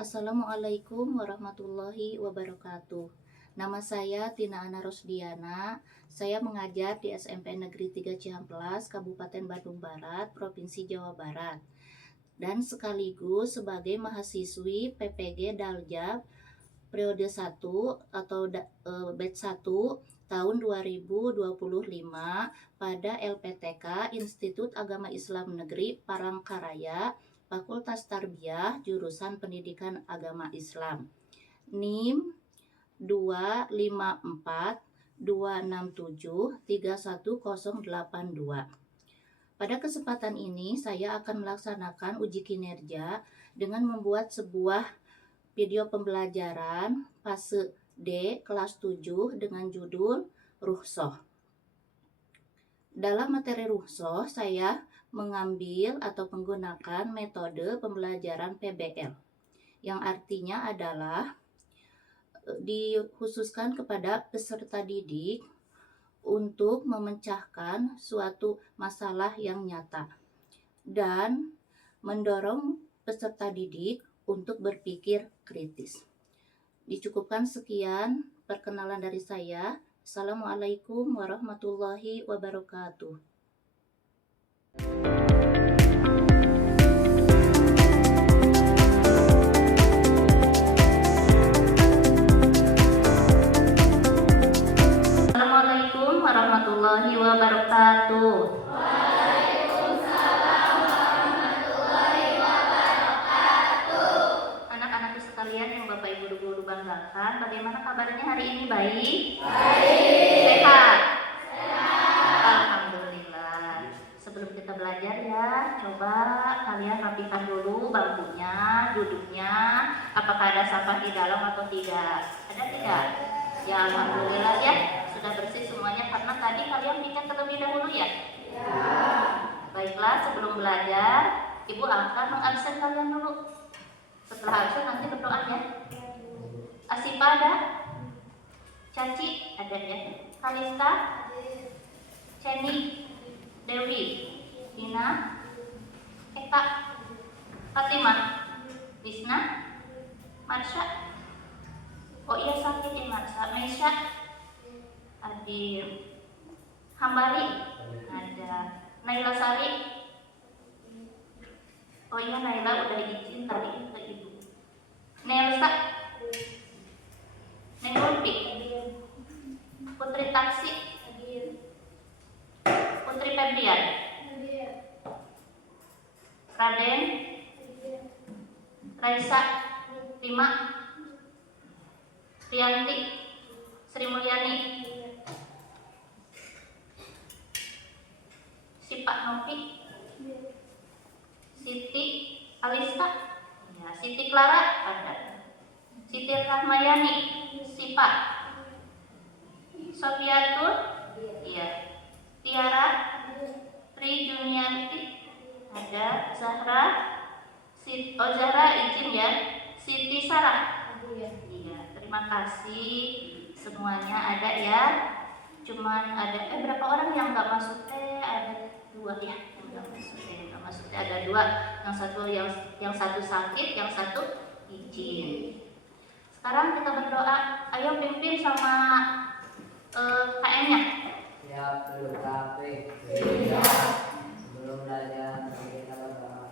Assalamualaikum warahmatullahi wabarakatuh. Nama saya Tina Ana Rosdiana. Saya mengajar di SMP Negeri 3 Cihamplas, Kabupaten Bandung Barat, Provinsi Jawa Barat. Dan sekaligus sebagai mahasiswi PPG Daljab periode 1 atau batch 1 tahun 2025 pada LPTK Institut Agama Islam Negeri Palangkaraya, Fakultas Tarbiyah, jurusan Pendidikan Agama Islam. NIM 25426731082. Pada kesempatan ini saya akan melaksanakan uji kinerja dengan membuat sebuah video pembelajaran fase D kelas 7 dengan judul Rukhsah. Dalam materi rukhsah saya mengambil atau menggunakan metode pembelajaran PBL yang artinya adalah dikhususkan kepada peserta didik untuk memecahkan suatu masalah yang nyata dan mendorong peserta didik untuk berpikir kritis. Dicukupkan sekian perkenalan dari saya. Assalamualaikum warahmatullahi wabarakatuh. Assalamualaikum warahmatullahi wabarakatuh. Anak-anakku sekalian yang Bapak Ibu guru banggakan, bagaimana kabarnya hari ini? Baik? Sehat? Alhamdulillah. Sebelum kita belajar ya, coba kalian rapikan dulu bangkunya, duduknya. Apakah ada sampah di dalam atau tidak? Ada tidak? Ya alhamdulillah ya, sudah bersih semuanya karena tadi kalian bikin terlebih dahulu ya? Baiklah, sebelum belajar, Ibu akan mengabsen kalian dulu. Setelah absen nanti berdoa ya. Asifa ada? Caci ada ya? Kalista? Ceni? Dewi? Dina? Eka? Fatimah? Wisna? Marsha? Oh iya sakit ya Marsha. Maisha? Adil? Hambali? Ada. Naila Sari? Oh iya Naila udah izin tadi ke ibu. Nelsa? Neng Lutfi? Putri Taksi? Putri Febrian? Raden? Raisa? Rima? Rianti? Sri Mulyani? Sipak Novi? Siti Alista? Ya, Siti Clara ada. Siti Rahmayani? Sipak? Sofiatul? Iya. Tiara? Tri Junianti? Ada. Zahra? Oh Zahra izin ya. Siti Sarah? Iya. Terima kasih semuanya ada ya. Cuman ada berapa orang yang nggak masuk ada 2 ya. Nggak masuk ada 2. Yang satu sakit, yang satu izin. Sekarang kita berdoa. Ayo pimpin sama KM-nya. Siap, dulu tapi belum belajar kita berdoa.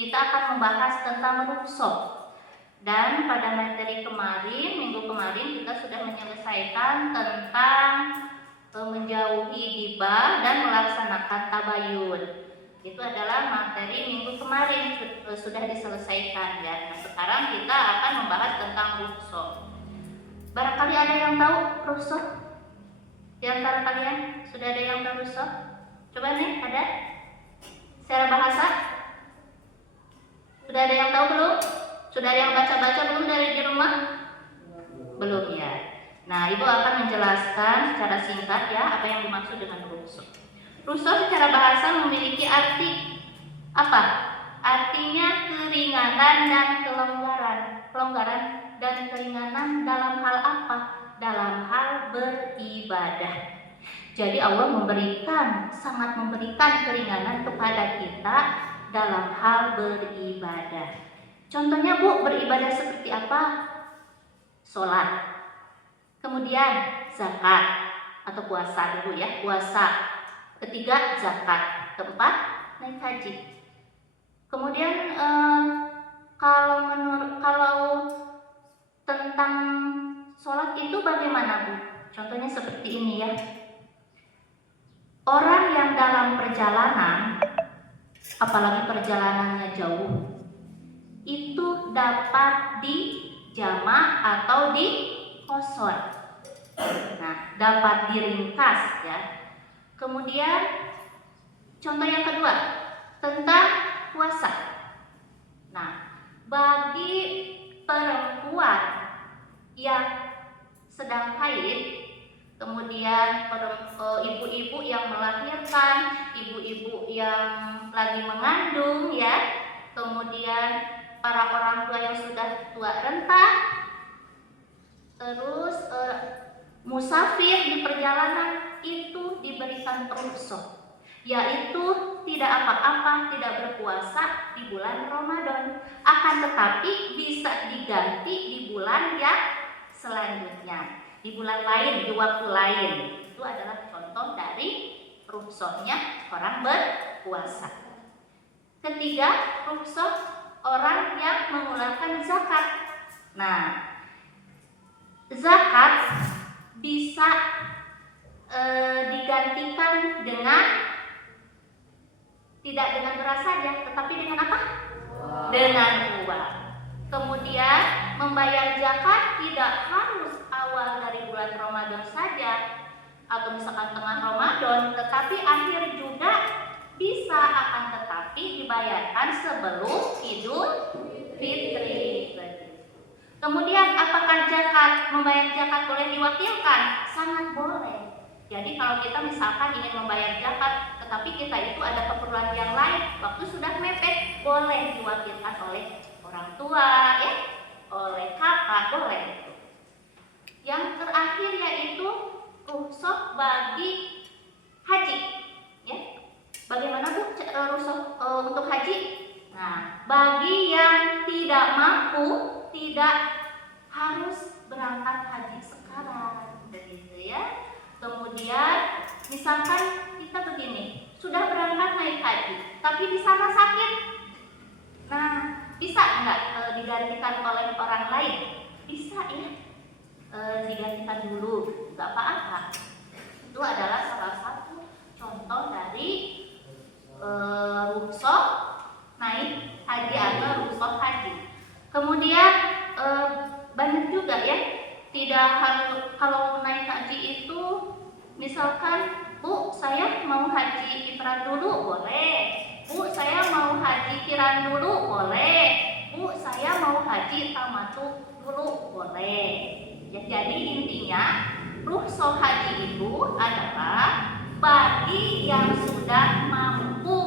kita akan membahas tentang rukhsah. Dan pada materi kemarin, minggu kemarin kita sudah menyelesaikan tentang menjauhi ghibah dan melaksanakan tabayun. Itu adalah materi minggu kemarin, sudah diselesaikan ya. Nah, sekarang kita akan membahas tentang rukhsah. Barangkali ada yang tahu rukhsah? Di antara kalian sudah ada yang tahu rukhsah? Coba nih, ada? Secara bahasa? Sudah ada yang tahu belum? Sudah ada yang baca-baca belum dari di rumah? Belum ya. Nah, Ibu akan menjelaskan secara singkat ya apa yang dimaksud dengan rukhsah. Rukhsah secara bahasa memiliki arti apa? Artinya keringanan dan kelonggaran dan keringanan dalam hal apa? Dalam hal beribadah. Jadi Allah sangat memberikan keringanan kepada kita dalam hal beribadah. Contohnya Bu, beribadah seperti apa? Sholat, kemudian zakat atau puasa dulu ya, puasa. Ketiga zakat, keempat naik haji. Kemudian kalau tentang sholat itu bagaimana Bu? Contohnya seperti ini ya. Orang yang dalam perjalanan, apalagi perjalanannya jauh, itu dapat dijamak atau dikosor. Nah, dapat diringkas ya. Kemudian contoh yang kedua tentang puasa. Nah, bagi perempuan yang sedang haid, kemudian ibu-ibu yang melahirkan, ibu-ibu yang lagi mengandung ya, kemudian para orang tua yang sudah tua renta, terus musafir di perjalanan itu diberikan rukhsah, yaitu tidak apa-apa tidak berpuasa di bulan Ramadan, akan tetapi bisa diganti di bulan yang selanjutnya, di bulan lain, di waktu lain. Itu adalah contoh dari rukhsahnya orang berpuasa. Ketiga, rukhsah orang yang mengeluarkan zakat. Nah, zakat bisa digantikan dengan tidak dengan beras saja, tetapi dengan apa? Dengan uang. Kemudian membayar zakat tidak harus awal dari bulan Ramadan saja atau misalkan tengah Ramadan, tetapi akhir juga bisa, akan tetapi dibayarkan sebelum Idul Fitri. Kemudian apakah membayar zakat boleh diwakilkan? Sangat boleh. Jadi kalau kita misalkan ingin membayar zakat, tetapi kita itu ada keperluan yang lain, waktu sudah mepet, boleh diwakilkan oleh orang tua, ya, oleh kakak, boleh. Yang terakhir yaitu rukhsah bagi haji, ya. Bagaimana Bu rukhsah untuk haji? Nah, bagi yang tidak mampu, tidak harus berangkat haji sekarang, begitu ya. Kemudian misalkan kita begini, sudah berangkat naik haji, tapi di sana sakit. Nah, bisa nggak digantikan oleh orang lain? Bisa ya, digantikan dulu, nggak apa-apa. Itu adalah salah satu contoh dari rukhsah naik haji atau rukhsah haji. Kemudian banyak juga ya, tidak harus kalau naik haji itu misalkan, Bu, saya mau haji ifrad dulu, boleh. Bu, saya mau haji kiran dulu, boleh. Bu, saya mau haji tamattu dulu, boleh. Ya, jadi intinya rukhsah haji itu adalah bagi yang sudah mampu,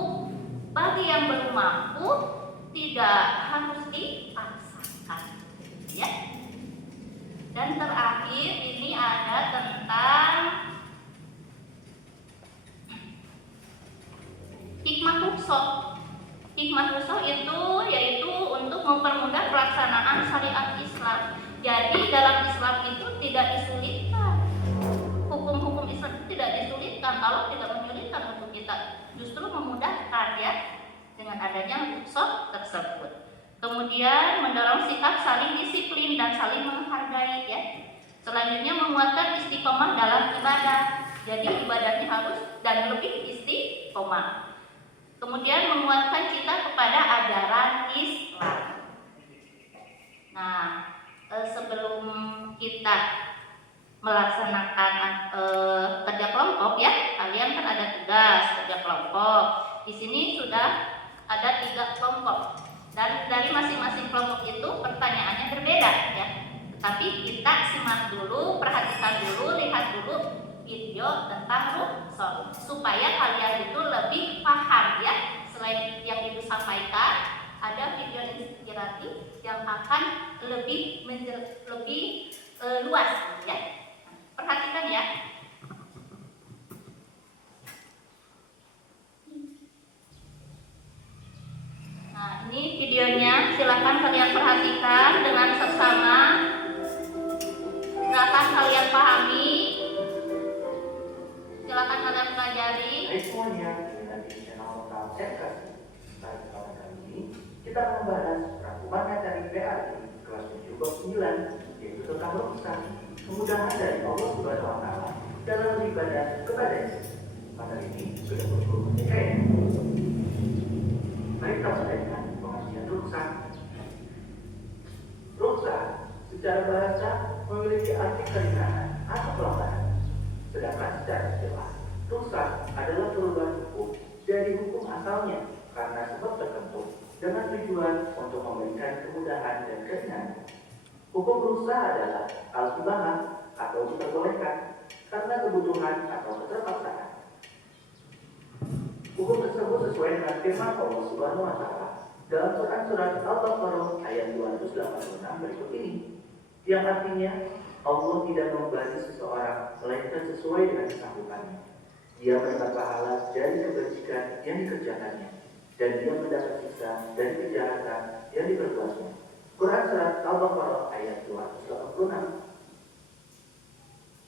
bagi yang belum mampu tidak harus dipaksakan, ya. Dan terakhir ini ada tentang hikmah rukhsah. Hikmah rukhsah itu yaitu untuk mempermudah pelaksanaan syariat Islam. Jadi dalam Islam itu tidak disulitkan. Hukum-hukum Islam itu tidak disulitkan, Allah tidak menyulitkan untuk kita, justru memudahkan ya. dengan adanya rukhsah tersebut. Kemudian mendorong sikap saling disiplin dan saling menghargai ya. Selanjutnya menguatkan istiqomah dalam ibadah. Jadi ibadahnya harus dan lebih istiqomah. Kemudian menguatkan cinta kepada ajaran Islam. Nah, sebelum kita melaksanakan kerja kelompok ya, kalian kan ada tugas kerja kelompok. Di sini sudah ada 3 kelompok dan dari masing-masing kelompok itu pertanyaannya berbeda ya. Tapi kita simak dulu, perhatikan dulu, lihat dulu video tentang rukhsah supaya kalian itu lebih paham ya. Selain yang ibu sampaikan, ada video inspiratif yang akan lebih luas ya. Perhatikan ya. Nah, ini videonya, silakan kalian perhatikan dengan seksama. Silakan kalian pahami. Silakan kalian pelajari. Hai semuanya, dengan di channel lokal edukasi. Pada kesempatan kali ini, kita akan membahas rangkuman materi PAJ kelas 7 bab 9, yaitu tentang rukhsah, kemudahan dari Allah Subhanahu wa Ta'ala dalam beribadah kepadanya. Materi ini sudah berhubung dengan mari kita mulai dengan pengertian rukhsah. Rukhsah secara bahasa memiliki arti keringanan atau pelonggaran. Sedangkan secara istilah, rukhsah adalah perubahan hukum dari hukum asalnya karena sebab tertentu dengan tujuan untuk memberikan kemudahan dan keringanan. Hukum rukhsah adalah al-ibahah atau diperbolehkan karena kebutuhan atau keterpaksaan. Hukum tersebut sesuai dengan firman Allah Subhanahu wa Ta'ala dalam Quran surat Al-Baqarah ayat 286 berikut ini, yang artinya Allah tidak membebani seseorang melainkan sesuai dengan kesanggupannya. Dia mendapat pahala dari kebajikan yang dikerjakannya, dan dia mendapat siksa dari kejahatan yang diperbuatnya. Quran surat Al-Baqarah ayat 286.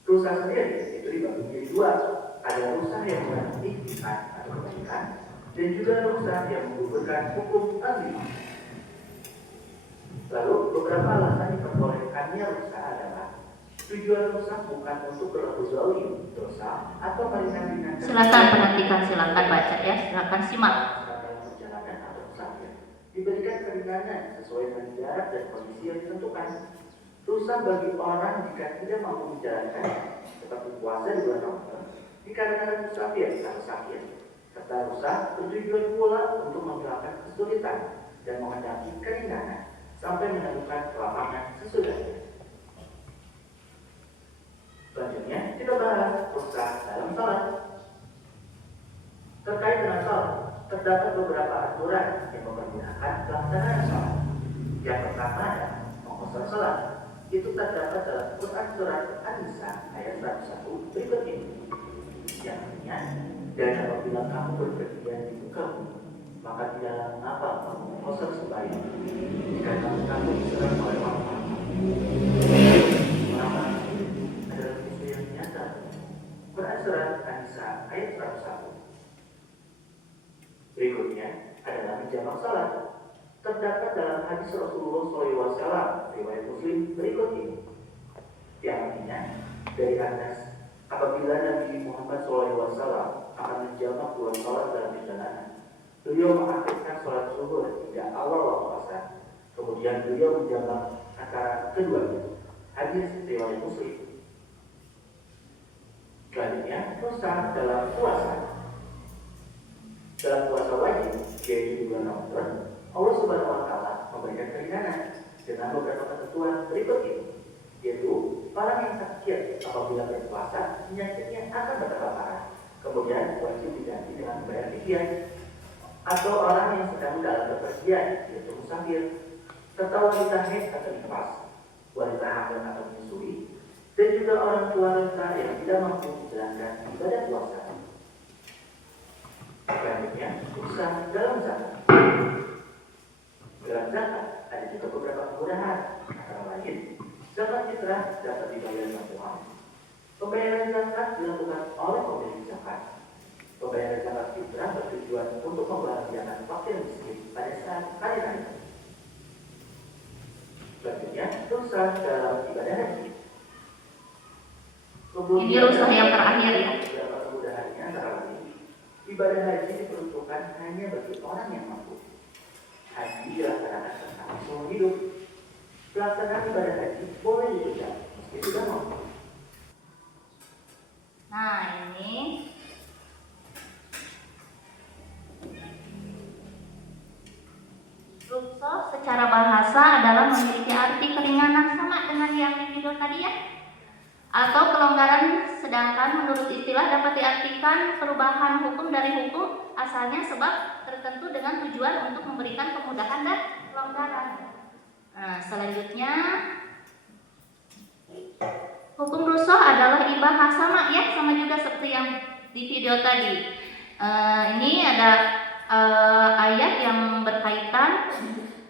Rukhsah sendiri itu dibagi menjadi 2. Ada rukhsah yang berarti ihsan atau kebaikan, dan juga rukhsah yang menggugurkan hukum azimah. Lalu beberapa alasan diperbolehkannya rukhsah adalah tujuan rukhsah bukan untuk berlaku zalim, dosa, atau meringankan. Silakan perhatikan, silakan baca ya, silakan simak. Perjalanan atau musafir diberikan keringanan sesuai dengan jarak dan kondisi yang ditentukan. Rukhsah bagi orang jika tidak mampu menjalankannya, seperti puasa di bulan Ramadan, dikarenakan musafir atau sakit. Serta rukhsah bertujuan pula untuk menghilangkan kesulitan dan mengendaki keringanan sampai menemukan kelapangan sesudahnya. Selanjutnya kita bahas rukhsah dalam salat. Terkait dengan salat, terdapat beberapa aturan yang mempergunakan pelaksanaan salat. Yang pertama adalah mengqashar salat. Itu terdapat dalam Quran surat An-Nisa ayat 101 berikut ini, yang artinya, dan apabila kamu berpergian di muka bumi, maka tidaklah mengapa kamu mengqashar sembahyang jika kamu takut diserang oleh orang-orang. Adalah musuh yang nyata. Quran surat An-Nisa ayat 101. Berikutnya adalah menjamak salat. Terdapat dalam hadis Rasulullah SAW riwayat Muslim berikut ini, yang artinya dari Anas, apabila Nabi Muhammad SAW akan menjamak 2 salat dalam perjalanan, beliau mengakhirkan salat zuhur hingga awal waktu asar, kemudian beliau menjamak antara keduanya. Hadis riwayat Muslim. Selanjutnya, rukhsah dalam puasa. Dalam puasa wajib, yaitu di bulan Ramadan, Allah Subhanahu wa Ta'ala memberikan keringanan dengan beberapa ketentuan berikut ini, yaitu orang yang sakit apabila berpuasa penyakitnya akan bertambah parah, kemudian wajib diganti dengan membayar fidyah, atau orang yang sedang dalam bepergian, yaitu musafir, serta wanita haid atau nifas, wanita hamil atau menyusui, dan juga orang tua renta yang tidak mampu menjalankan ibadah puasa. Selanjutnya, rukhsah dalam zakat. Dalam zakat ada juga beberapa kemudahan, antara lain zakat fitrah dapat dibayar satu hari. Pembayaran zakat dilakukan oleh pemilik zakat. Pembayaran zakat fitrah bertujuan untuk membahagiakan fakir miskin pada saat hari raya. Selanjutnya, dosa dalam ibadah haji. Ini rusak yang terakhir ya. Beberapa kemudahannya antara lain, ibadah haji diperuntukkan hanya bagi orang yang mampu. Haji dilaksanakan tentang seumur hidup. Pelaksanaan ibadah haji boleh ditunda meski sudah mampu. Nah, ini rukhsah secara bahasa adalah memiliki arti keringanan sama dengan yang di video tadi ya. Atau kelonggaran, sedangkan menurut istilah dapat diartikan perubahan hukum dari hukum asalnya sebab tertentu dengan tujuan untuk memberikan kemudahan dan kelonggaran. Nah, selanjutnya hukum rukhsah adalah ibahah sama ya, sama juga seperti yang di video tadi. Ini ada ayat yang berkaitan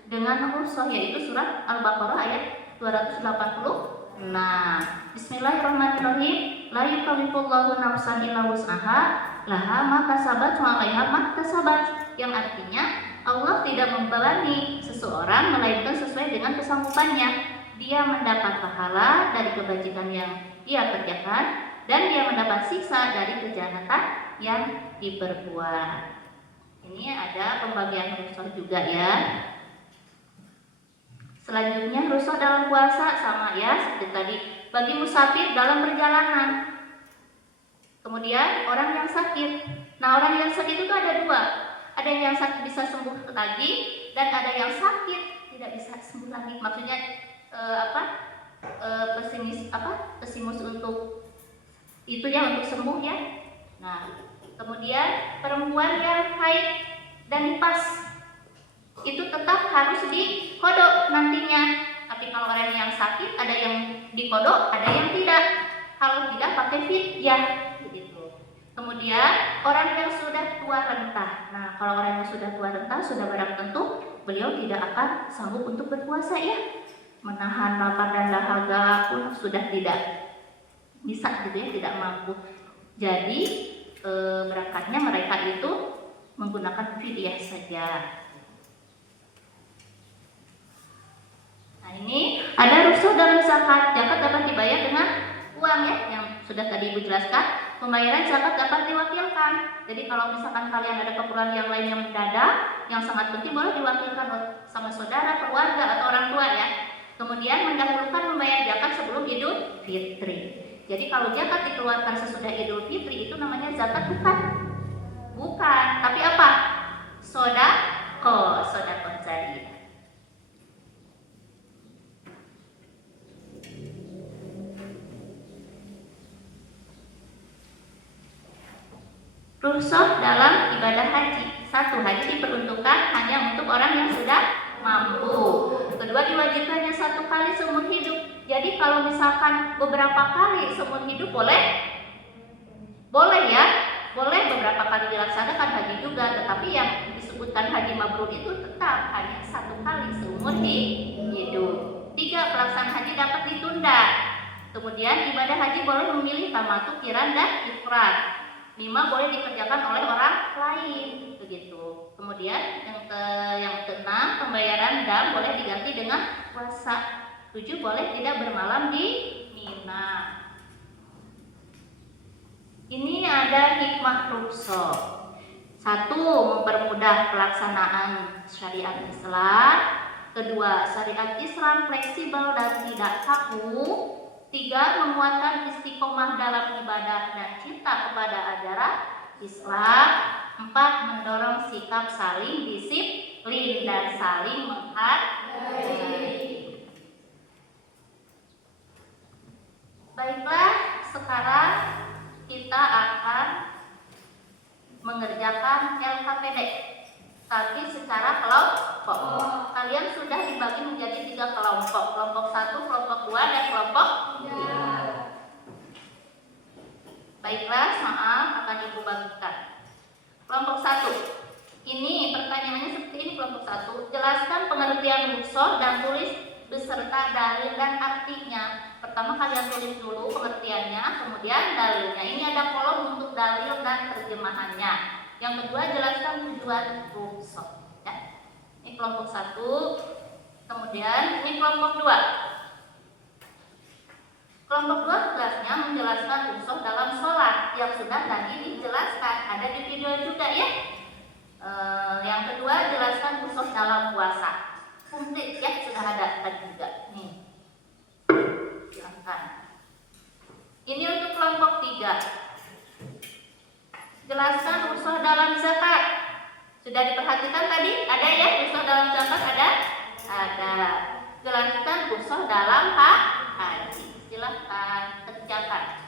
dengan rukhsah, yaitu surat Al-Baqarah ayat 280. Nah, bismillahirrahmanirrahim. La yukallifullahu nafsan illa wus'aha, laha ma kasabat wa 'alaiha ma kasabat. Yang artinya Allah tidak membebani seseorang melainkan sesuai dengan kesanggupannya. Dia mendapat pahala dari kebajikan yang dia kerjakan dan dia mendapat siksa dari kejahatan yang diperbuat. Ini ada pembagian rukhsah juga ya. Selanjutnya rukhsah dalam puasa sama ya seperti tadi, bagi musafir dalam perjalanan. Kemudian orang yang sakit. Nah, orang yang sakit itu ada dua. Ada yang sakit bisa sembuh lagi dan ada yang sakit tidak bisa sembuh lagi. Maksudnya pesimis untuk itu ya, untuk sembuh ya. Nah, kemudian perempuan yang haid dan nifas itu tetap harus dikodok nantinya. Tapi kalau orang yang sakit ada yang dikodok, ada yang tidak. Kalau tidak pakai fidyah begitu. Kemudian orang yang sudah tua renta. Nah, kalau orang yang sudah tua renta sudah barang tentu beliau tidak akan sanggup untuk berpuasa ya. Menahan lapar dan dahaga pun sudah tidak bisa gitu ya, tidak mampu. Jadi berangkatnya mereka itu menggunakan fidyah saja. Nah, ini ada rukhsah dalam zakat. Zakat dapat dibayar dengan uang ya, yang sudah tadi Ibu jelaskan. Pembayaran zakat dapat diwakilkan. Jadi kalau misalkan kalian ada keperluan yang lain yang mendadak, yang sangat penting, boleh diwakilkan sama saudara, keluarga atau orang tua ya. Kemudian mendahulukan membayar zakat sebelum Idul Fitri. Jadi kalau zakat dikeluarkan sesudah Idul Fitri itu namanya zakat bukan. Bukan, tapi apa? Sodaqah jariyah. Rukhsah dalam ibadah haji. 1. Haji diperuntukkan hanya untuk orang yang sudah mampu. Kedua, diwajibkannya 1 kali seumur hidup. Jadi kalau misalkan beberapa kali seumur hidup boleh? Boleh ya. Boleh beberapa kali dilaksanakan haji juga. Tetapi yang disebutkan haji mabrur itu tetap hanya 1 kali seumur hidup. 3. Pelaksanaan haji dapat ditunda. Kemudian ibadah haji boleh memilih tamattu, qiran, dan ifrad. 5. Boleh dikerjakan oleh orang lain begitu. Kemudian yang ke-6, pembayaran dam boleh diganti dengan puasa. 7. Boleh tidak bermalam di Mina. Ini ada hikmah rukhsah. 1. Mempermudah pelaksanaan syariat Islam. 2. Syariat Islam fleksibel dan tidak kaku. 3. Menguatkan istiqomah dalam ibadah dan cinta kepada ajaran Islam. 4. Mendorong sikap saling disiplin dan saling menghargai. Baiklah, sekarang kita akan mengerjakan LKPD, tapi secara kelompok. Kalian sudah dibagi menjadi 3 kelompok. Kelompok 1, kelompok 2, dan kelompok 3. Baiklah, maaf akan Ibu bagikan. Kelompok 1. Ini pertanyaannya seperti ini. Kelompok 1. Jelaskan pengertian rukhsah dan tulis beserta dalil dan artinya. Pertama kalian tulis dulu pengertiannya, kemudian dalilnya. Ini ada kolom untuk dalil dan terjemahannya. Yang kedua, jelaskan tujuan rukhsah. Ya. Ini kelompok 1. Kemudian ini kelompok 2. Kelompok 2 tugasnya menjelaskan rukhsah dalam sholat yang sudah tadi dijelaskan, ada di video juga ya. Yang kedua, jelaskan rukhsah dalam puasa. Komplit ya, sudah ada tadi juga. Nih, silahkan. Ini untuk kelompok 3. Jelaskan rukhsah dalam zakat. Sudah diperhatikan tadi? Ada ya rukhsah dalam zakat? Ada? Ada. Jelaskan rukhsah dalam haji. Silahkan kerjakan.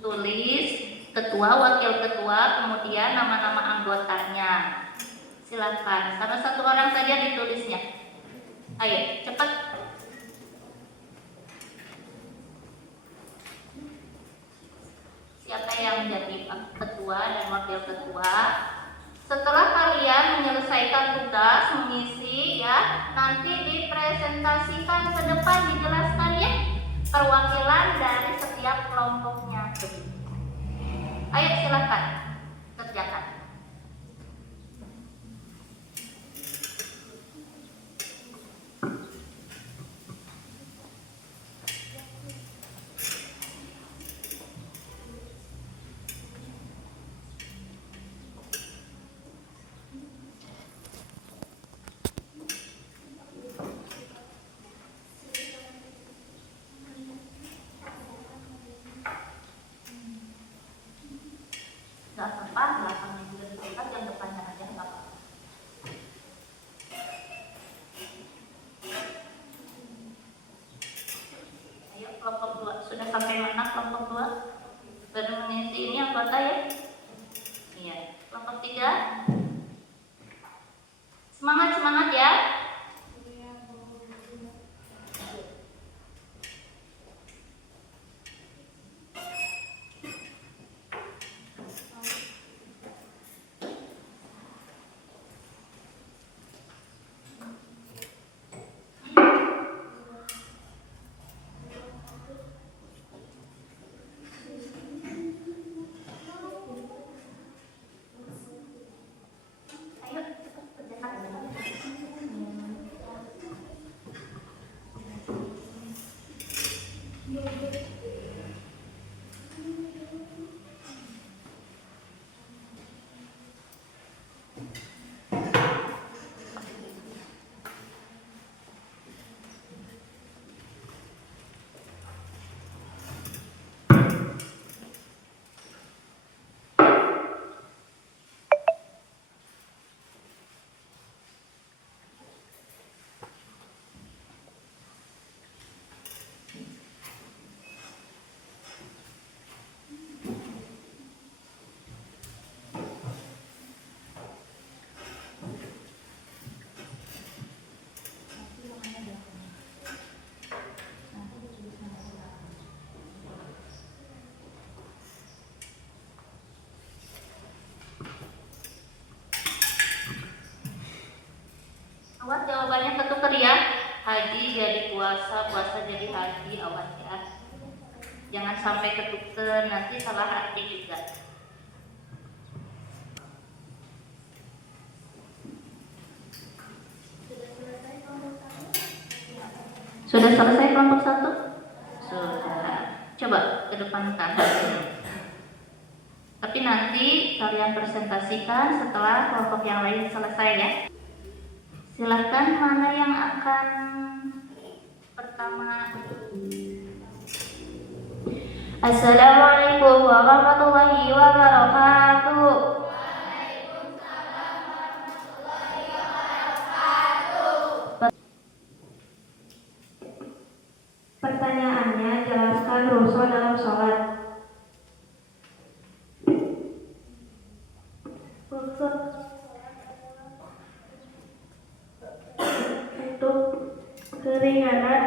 Tulis ketua, wakil ketua, kemudian nama-nama anggotanya. Silahkan, satu orang saja ditulisnya. Ayo, cepat. Siapa yang menjadi ketua dan wakil ketua? Setelah kalian menyelesaikan tugas mengisi ya, nanti dipresentasikan ke depan, dijelaskan ya perwakilan dari setiap kelompoknya. Ayo silakan kerjakan. Gak tepat, belakangnya juga dilipat, yang depannya aja gak apa-apa. Ayo kelompok 2, sudah sampai mana kelompok 2? Baru mengisi ini anggota ya? Iya. Kelompok 3, semangat ya. Awas jawabannya ketuker ya. Haji jadi puasa, puasa jadi haji, awas ya. Jangan sampai ketuker, nanti salah arti juga. Sudah selesai kelompok 1? Sudah. Coba kedepankan. Tapi nanti kalian presentasikan setelah kelompok yang lain selesai ya. Silahkan, mana yang akan pertama? Assalamualaikum warahmatullahi wabarakatuh. Pertanyaannya, jelaskan rukhsah dalam sholat. Rukhsah untuk keringanan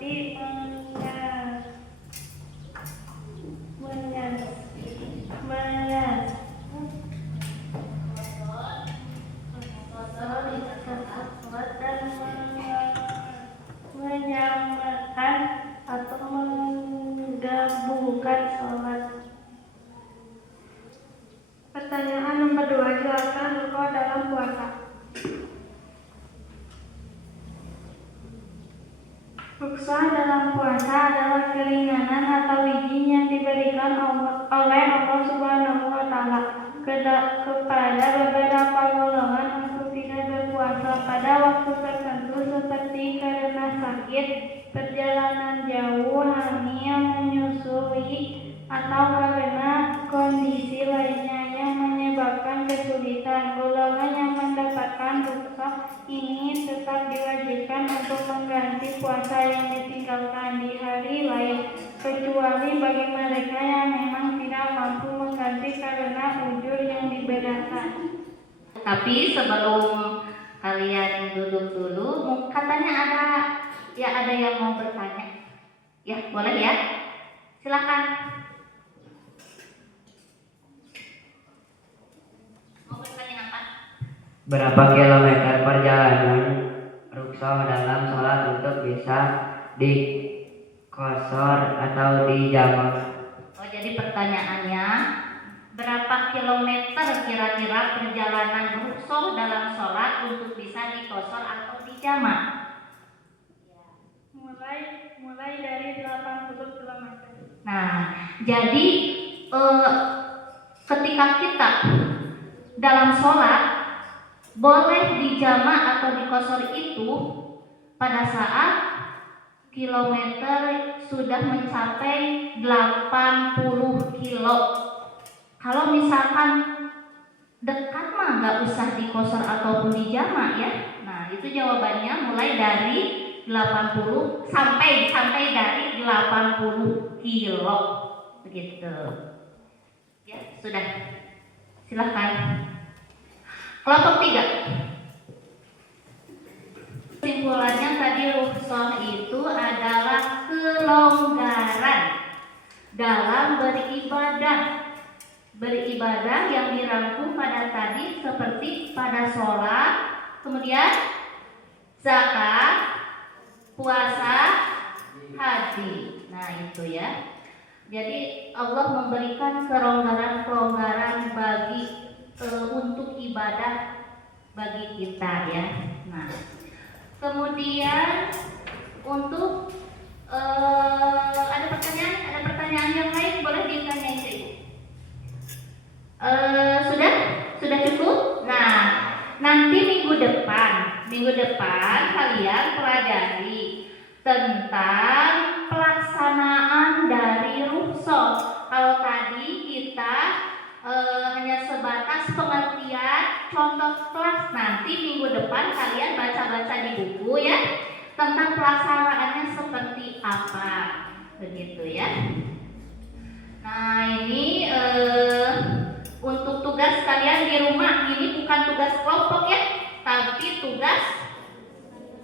seperti menyamakan atau menggabungkan sholat. Pertanyaan nomor 2, jelaskan rukun dalam puasa. Ruksa dalam puasa adalah keringanan atau izin yang diberikan oleh Allah Subhanahu wa Ta'ala kepada beberapa golongan untuk tidak berpuasa pada waktu tertentu seperti karena sakit, perjalanan jauh, hamil, menyusui, atau karena kondisi lainnya yang menyebabkan kesulitan. Golongan yang mendapatkan ruksa ini tetap diwajibkan untuk mengganti puasa yang ditinggalkan di hari lain, kecuali bagi mereka yang memang tidak mampu mengganti karena ujur yang dibedakan. Tapi sebelum kalian duduk dulu, katanya ada yang mau bertanya. Ya, boleh ya? Silakan. Mau bertanya apa? Berapa kilometer perjalanan ruksa dalam sholat untuk bisa dikosor atau dijamak? Oh, jadi pertanyaannya, berapa kilometer kira-kira perjalanan ruksa dalam sholat untuk bisa dikosor atau dijamak? Mulai dari 80 km. Nah, jadi ketika kita dalam sholat boleh dijamak atau dikosor itu pada saat kilometer sudah mencapai 80 kilo. Kalau misalkan dekat mah nggak usah dikosor ataupun dijamak ya. Nah, itu jawabannya mulai dari 80 sampai dari 80 kilo begitu. Ya, sudah. Silakan. Kelompok 3. Kesimpulannya tadi rukhsah itu adalah kelonggaran dalam beribadah. Beribadah yang dirangkum pada tadi seperti pada sholat, kemudian zakat, puasa, haji. Nah, itu ya. Jadi Allah memberikan kelonggaran-kelonggaran bagi untuk ibadah bagi kita ya. Nah, kemudian untuk ada pertanyaan yang lain boleh ditanyain Ibu. Sudah cukup. Nah, nanti minggu depan kalian pelajari tentang pelaksanaan dari rukhsah. Kalau tadi kita hanya sebatas pengertian contoh kelas, nanti minggu depan kalian baca-baca di buku ya tentang pelaksanaannya seperti apa, begitu ya. Nah, ini untuk tugas kalian di rumah, ini bukan tugas kelompok ya, tapi tugas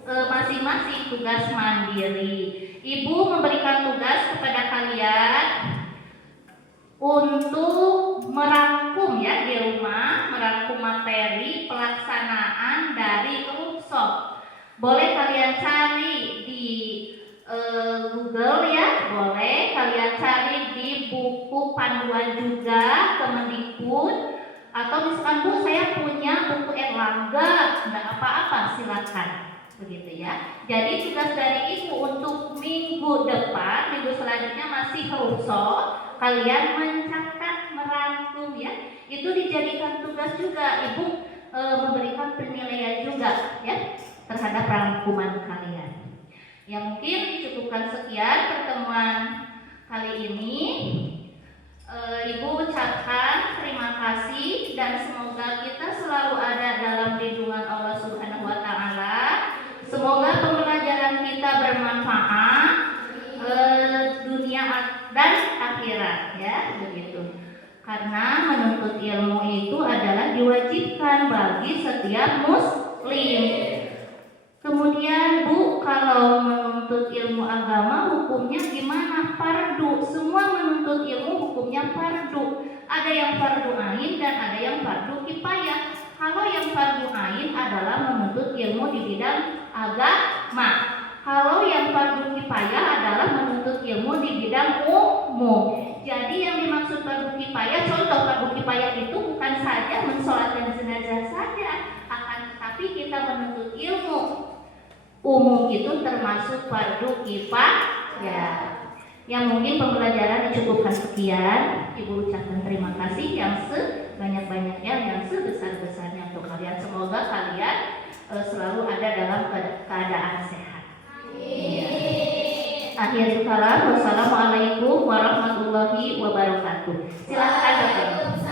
masing-masing, tugas mandiri. Ibu memberikan tugas kepada kalian untuk merangkum ya di rumah, merangkum materi pelaksanaan dari rukhsah. Boleh kalian cari di Google ya, boleh kalian cari di buku panduan juga Kemendikbud, atau misalkan Bu saya punya buku Erlangga, enggak apa-apa, silakan, begitu ya. Jadi tugas dari Ibu untuk minggu depan, minggu selanjutnya masih rukhsah. Kalian mencatat, merangkum ya, itu dijadikan tugas juga. Ibu memberikan penilaian juga ya terhadap rangkuman kalian. Ya, mungkin cukupkan sekian pertemuan kali ini. Ibu ucapkan terima kasih dan semoga kita selalu ada dalam lindungan Allah Subhanahu wa Ta'ala. Semoga pembelajaran kita bermanfaat dunia dan akhirat ya, begitu. Karena menuntut ilmu itu adalah diwajibkan bagi setiap muslim. Kemudian Bu, kalau menuntut menuntut ilmu agama hukumnya gimana? Fardu. Semua menuntut ilmu hukumnya fardu. Ada yang fardu ain dan ada yang fardu kifayah. Kalau yang fardu ain adalah menuntut ilmu di bidang agama. Kalau yang fardu kifayah adalah menuntut ilmu di bidang umum. Jadi yang dimaksud fardu kifayah, contoh fardu kifayah itu bukan saja mensolatkan jenazah saja, akan tetapi kita menuntut ilmu umum itu termasuk fardu kifayah. Yang mungkin pembelajaran dicukupkan sekian. Ibu ucapkan terima kasih yang sebanyak-banyaknya, yang sebesar-besarnya untuk kalian. Semoga kalian selalu ada dalam keadaan sehat. Akhir kalam, wassalamualaikum warahmatullahi wabarakatuh. Silakan Bapak.